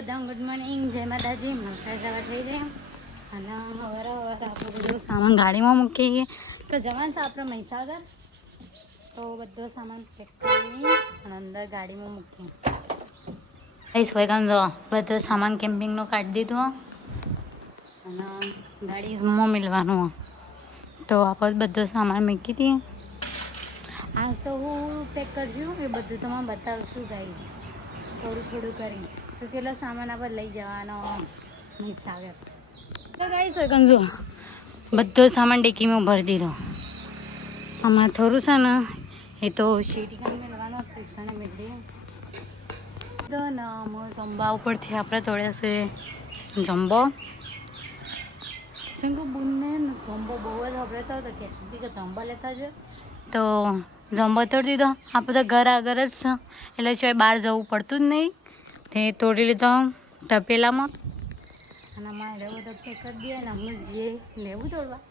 Good morning, જય માતાજી. મસ્તા જવા થઈ જાય અને સવારે આપણે બધું સામાન ગાડીમાં મૂકીએ તો જવાનું છે આપણે મહીસાગર. તો બધો સામાન પેક કરી અને અંદર ગાડીમાં મૂકીએ. સોયકાન જો બધો સામાન કેમ્પિંગનો કાઢી દીધો અને ગાડીમાં મિલવાનું. તો આપણે બધો સામાન મૂકી દઈએ. આજ તો હું પેક કરશું એ બધું તમને બતાવશું ગાઈસ, થોડું થોડું કરી. તો કેટલો સામાન આપણે લઈ જવાનો મહીસાગર. તો ગાઈસ સોયકાન જો બધો સામાન ડેકીમાં ભરી દીધો. આમાં થોડું છે ને એ તો શેટી કામ મેળવાનો પૈસાને મેળવી તો ને જંબા ઉપરથી આપણે તોડ્યા છે જંબો. શું કહું બુનને જંબો બહુ જ હબરેતો હતો કહેતી કે જંબો લેતા જ તો જંબો તોડી દીધો. આ બધા ઘર આગળ જ છે એટલે જો બહાર જવું પડતું જ નહીં. તે તોડી લીધો તપેલામાં અને અમારે લેવું તો પેક કરી દઈએ ને અમને જે લેવું તોડવા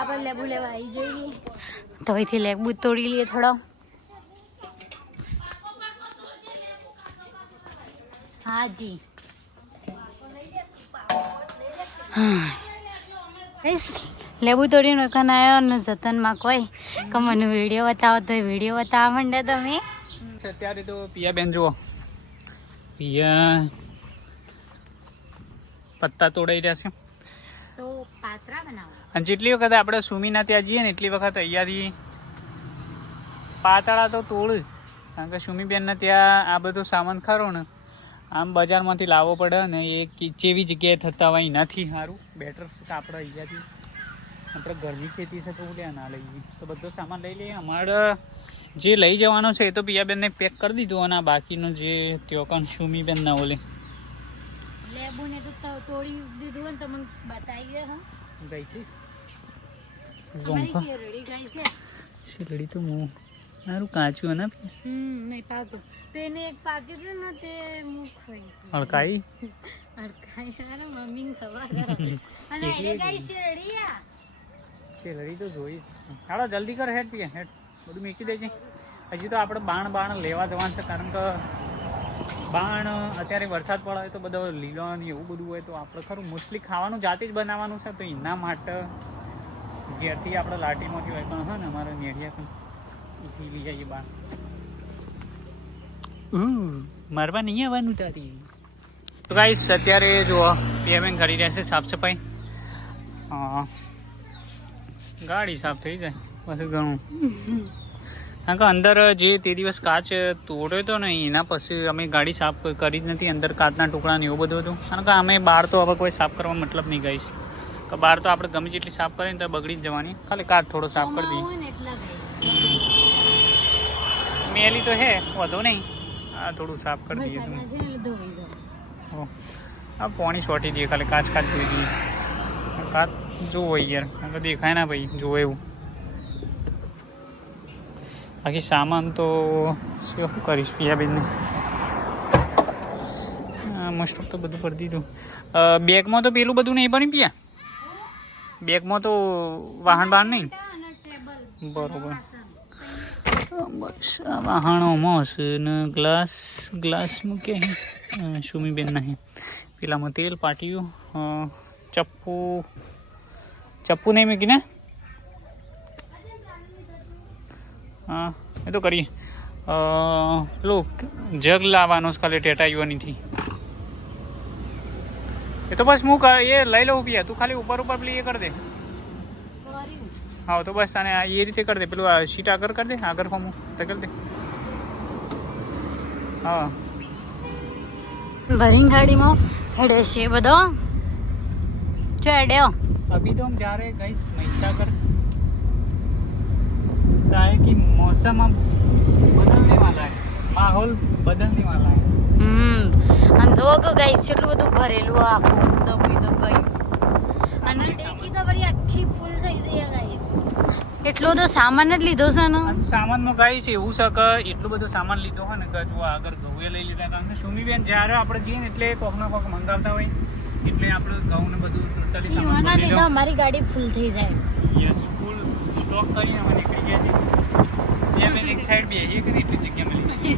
આપણે લેબુ લેવા આવી જઈએ. તો અહીંથી લેબુ તોડી લઈએ થોડો. હા જી લેબુ તોડીને વખાણ આવ્યો ને જતનમાં કોઈ કે મને વિડીયો બતાવો તો વિડીયો બતાવવા માંડ્યા તમે. અત્યારે તો પિયા બેન જુઓ, પિયા પત્તા તોડાઈ રહ્યા છે તો પાત્રા બનાવો. અને જેટલી વખત આપણે સુમીના ત્યાં જઈએ ને એટલી વખત અહીંયાથી પાતળા તો તોડ જ, કારણ કે સુમીબેનને ત્યાં આ બધો સામાન ખરો ને આમ બજારમાંથી લાવવો પડે ને એ જેવી જગ્યાએ થતા હોય એનાથી સારું બેટર છે કે આપણે અહીંયાથી આપણે ઘરની ખેતી છે તો ત્યાં ના લઈએ. તો બધો સામાન લઈ લઈએ. અમારે જે લઈ જવાનો છે એ તો પિયાબેનને પેક કરી દીધું અને આ બાકીનો જે ત્યોકન સુમીબેનના ઓલે લેબુને તો તોડી દીધું ને તમને બતાવી ગયા ગઈશીશ અમારી શેરડી ગાય છે. શેરડી તો હું સારું કાચું ને નહીં પાકું તેને એક પાક્યું હતું ને તે હું ખાઈ હળકાઈ અરે મમ્મીને ખબર અને એને ગાય શેરડી તો જોઈ. હાલો જલ્દી કર હેડ પીએ હેડ બધું મૂકી દે છે. હજી તો આપણે બાણ લેવા જવાનું છે, કારણ કે બાણ અત્યારે વરસાદ પડે તો બધો લીલો ને એવું બધું હોય તો આપણે ખરું મોસ્ટલી ખાવાનું જાતે જ બનાવવાનું છે. તો એના માટે ઘેરથી આપણે લાટીમાંથી હોય પણ હા ને અમારે નેડિયા પણ લઈ જઈએ બાણ. મારવા નહીં આવવાનું તારી. તો ગાઈસ અત્યારે જુઓ પીએમએન કરી રહ્યા છે સાફ સફાઈ. ગાડી સાફ થઈ જાય પછી ઘણું, કારણ કે અંદર જે તે દિવસ કાચ તોડ્યો હતો ને એના પછી અમે ગાડી સાફ કરી જ નથી. અંદર કાચના ટુકડા ને એવું બધું હતું, કારણ કે અમે બહાર તો હવે કોઈ સાફ કરવા મતલબ નહીં ગઈશ કે બહાર તો આપણે ગમે જેટલી સાફ કરીએ ને તો બગડી જ જવાની. ખાલી કાચ થોડો સાફ કરી દઈએ. મેલી તો હે વધુ નહીં, આ થોડું સાફ કરી દઈએ તમે. આ પોણી સોટી દઈએ, ખાલી કાચ જોઈ દઈએ. કાચ જોવો યાર, કારણ કે દેખાય ના ભાઈ જોવે એવું. બાકી સામાન તો શું કરીશ પિયાબેનને મોસ્ટ ઓફ તો બધું કરી દીધું. બેગમાં તો પેલું બધું નહીં બની પિયા, બેગમાં તો વાહન બહાર નહીં બરોબર. બસ આ વાહણોમાં હશે ને ગ્લાસ મૂક્યા સુમીબેન નહીં. પેલામાં તેલ પાટિયું ચપ્પુ નહીં મૂકીને હા એ તો કરીએ. પેલું જગ લાવવાનો ખાલી ટેટાયુવાનીથી એ તો બસ હું એ લઈ લઉં પિયા. તું ખાલી ઉપર પેલી એ કરી દે. હા તો બસ તને એ રીતે કરી દે. પેલું આ સીટ આગળ કરી દે, આગળ ફોર્મ તો કરી દે. હા ભરીને ગાડીમાં હેડે છે બધો જો હેડ્યો. अभी तो हम जा रहे हैं गाइस महीसागर. क्या है कि मौसम अब बदलने वाला है, माहौल बदलने वाला है. અને જો કે ગાઈસ કેટલું બધું ભરેલું આખું દબાઈ અને ટેકી તો બરી આખી ફૂલ થઈ જઈ ગાઈસ. એટલો તો સામાન જ લીધો છે ને. સામાનમાં ગાઈસ એવું છે કે એટલું બધું સામાન લીધો હોય ને કે જો આગળ ઘઉં લઈ લીધા. કારણ કે સુમીબેન જ્યારે આપણે જઈએ ને એટલે કોકના કોક મંગાવતા હોય એટલે આપણે ઘઉં ને બધું ટોટલી સામાન લીધો. અમારી ગાડી ફૂલ થઈ જાય. યસ ફૂલ સ્ટોક કરીને અમે નીકળી ગયા છે. એક સાઈડ બે એક એટલી જગ્યા મળી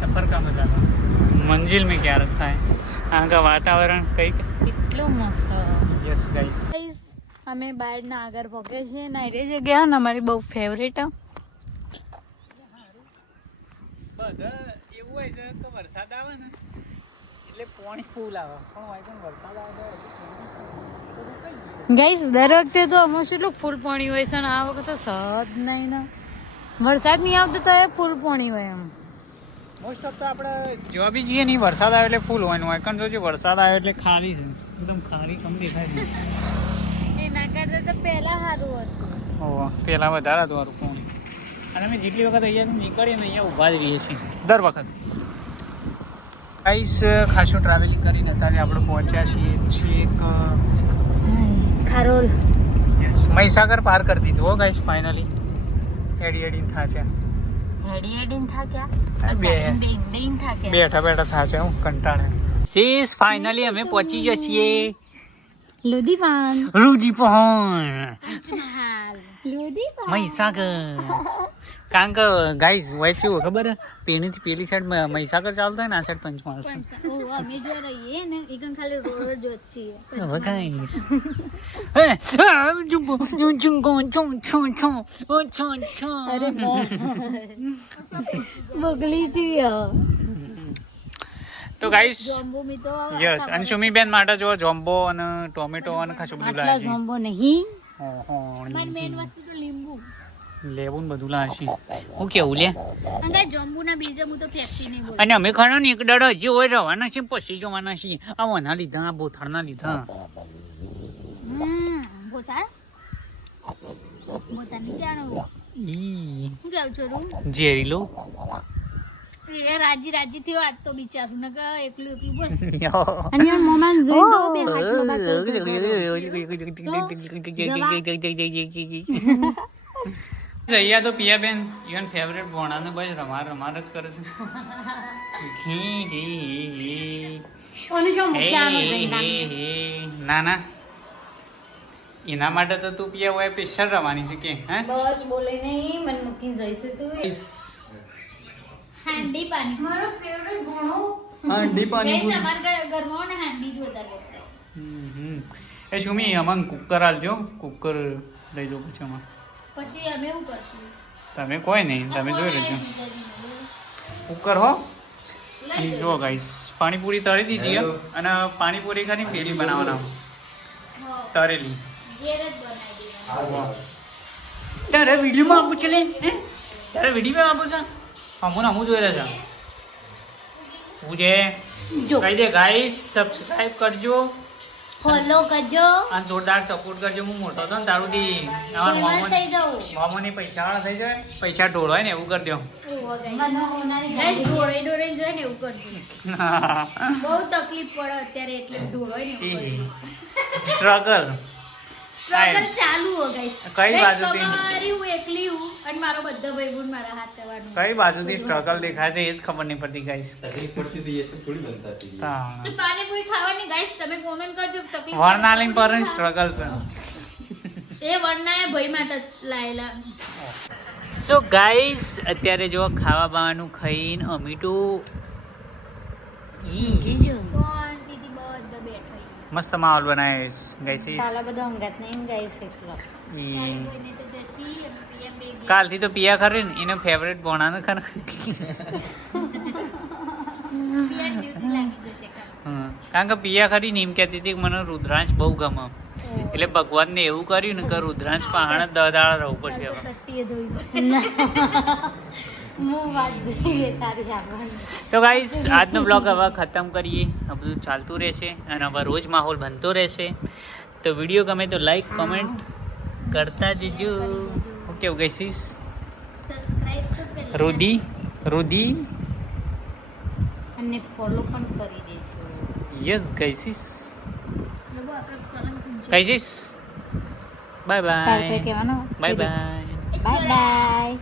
सफर का मजा लो मंजिल में क्या रखा है यहाँ का वातावरण कई એટલું મસ્ત. यस गाइस ગાઈસ અમે બહારના આગળ પહોંચે છે ને એ જગ્યા ને અમારી બહુ ફેવરેટ. બધા એવું હોય છે કે વરસાદ આવે ને એટલે પાણી ફૂલ આવે પણ હોય છે વરસાદ આવે ગાઈસ દર વખતે તો અમુક એટલું ફૂલ પાણી હોય છે ને આ વખતે સહજ નહીં ને વરસાદ નહીં આવતો તો એ ફૂલ પાણી હોય એમ. મોસ્ટ ઓફ તો આપણે જો બી જઈએ નહીં વરસાદ આવે એટલે ફૂલ હોય કારણ જો વરસાદ આવે એટલે ખાલી છે એકદમ ખાલી કમ દેખાય છે. એના કરતા તો પહેલા સારું હતું. ઓહ પહેલાં વધારે હતું મારું પાણી અને અમે જેટલી વખત અહીંયા નીકળીએ ને અહીંયા ઊભા જ રહીએ છીએ દર વખત. ગાઈસ ખાસું ટ્રાવેલિંગ કરીને અત્યારે આપણે પહોંચ્યા છીએ એક ખારોલ. યસ મહીસાગર પાર કરી દીધું હો ગાઈસ ફાઇનલી. હેડી થાશે બેઠા થાશે હું કંટાળે. સીસ ફાઇનલી અમે પહોંચી ગયા છીએ લુધિપાન મહીસાગર. કારણ કે ગાઈસ હોય છે ખબર પેણીથી પેલી સાઈડ મહીસાગર ચાલુ થાય ને આ સાઈડ પંચમહાલ છે. અમે જો રહીએ ને એકદમ ખાલી રોડ જ છીએ. હવે ગાઈસ બગલી છીએ. તો ગાઈસ જોમ્બો મી તો યસ અને સુમીબેન માટે જો જોમ્બો અને ટોમેટો અને ખાસું બધું આટલા લાવે છે. જોમ્બો નહીં ઓહો મારી મેઈન વસ્તુ તો લીંબુ. લેવું ને બધું લાવે છે હું કેવું લે. અંગા જોમ્બુ ના બીજ હું તો ફેક્ટરી નહીં બોલું. અને અમે ખરા ને એક દાડો હજી હોય જવાના છે પછી જવાના છીએ આ વના લીધા આ બોથાળના લીધા. બોતાર ની જાણો ઈ હું કેવું છું ઝેરી લો એ રાજી થયો આજ તો બિચારું ને કે એકલું બોલ અને યાર મોમાન જોઈ તો બે હાથનો બાતો અહીંયા તો પિયાબેન ઇવન ફેવરેટ ભોણાને બસ રમાર જ કરે છે. ઓને જો મુક્યાનો જઈના ના એના માટે તો તું પિયા હોય સ્પેશિયલ રવાની છે કે હે બસ બોલે નહીં મન મૂકીને જઈશે તું. હાંડી પાણી મારો ફેવરેટ ગોણો હાંડી પાણી ગાઈસ અમાર ઘરમાં ને હાંડી જ વધારે વપરાય. એ સુમી અમન કુકર આલજો કુકર લઈ જાઓ પછી અમાર પછી અમે શું કરશું તમે કોઈ નહીં તમે જોઈ લેજો કુકર હો. અને જો ગાઈસ પાણીપુરી તળી દીધી હે અને પાણીપુરી કરી પેલી બનાવવાના તળેલી ઘેર જ બનાવી દેવાનું. તારે વિડીયોમાં આપું છે લે તારે વિડીયોમાં આપું છે હમું જોઈ રહ્યા છે હું જે જો કહી દે ગાઈસ સબસ્ક્રાઇબ કરજો ફોલો કરજો અને જોરદાર સપોર્ટ કરજો. હું મોટો હતો ને તારુંથી ફેમસ થઈ જાઉં. મોમોની પૈસા વાળા થઈ જાય પૈસા ઢોળવાય ને એવું કરી દો. ગાઈસ ઢોળાઈ જાય ને એવું કરજો. બહુ તકલીફ પડે અત્યારે એટલે ઢોળાય ને એવું કરજો. સ્ટ્રગલ સ્ટ્રગલ ચાલુ હો ગાઈસ. કઈ બાજુથી? તમારી હું એકલી હું અને મારો બધા ભાઈબંધ મારા હાથ ચવાનું. કઈ બાજુથી સ્ટ્રગલ દેખાય છે એ જ ખબર નહીં પડતી ગાઈસ. તકલીફ પડતી હતી એ सब थोड़ी बनता थी તો પાણીપુરી ખાવાની ગાઈસ તમે કોમેન્ટ કરજો કે તકલીફ વર્નાલિંગ પર સ્ટ્રગલ છે. એ વર્ણાએ ભાઈ માટે લાયેલા. સો ગાઈસ અત્યારે જો ખાવા બાવાનું ખાઈને અમીટો શાંતિથી બધા બેઠા. મસ્ત માહોલ બનાવે ગાઈસ. કાલા બધા અંગાત નહીં ગાઈસ એકલો. કોઈને તો જસી અને પીએમ બે ગયા. કાલથી તો પિયા ખરી ને એનો ફેવરેટ ભોણાને ખરા. પીએમ ડ્યુટી લાગી જશે કાલ. કારણ કે પિયા ખરી ને એમ કહેતી હતી કે મને રુદ્રાંશ બહુ ગમે એટલે ભગવાનને એવું કર્યું ને કે રુદ્રાંશ પહાણ 10 દાડા રહેવું પડશે હવે. તટ્ટીએ ધોવી પડશે. હું વાત જોઈએ તારી આવવાની. તો ગાઈસ આજનો બ્લોગ હવે ખતમ કરીએ. આ બધું ચાલતું રહેશે અને હવે રોજ માહોલ બનતો રહેશે. તો વિડીયો ગમે તો લાઈક કમેન્ટ કરતા જજો. ઓકે ગાઈસ સબસ્ક્રાઇબ તો પહેલા રુદી અને ફોલો પણ કરી દેજો. યસ ગાઈસ લોકો આપણે કલંક ગાઈસ બાય તારે બાય કહેવાનું બાય બાય બાય બાય.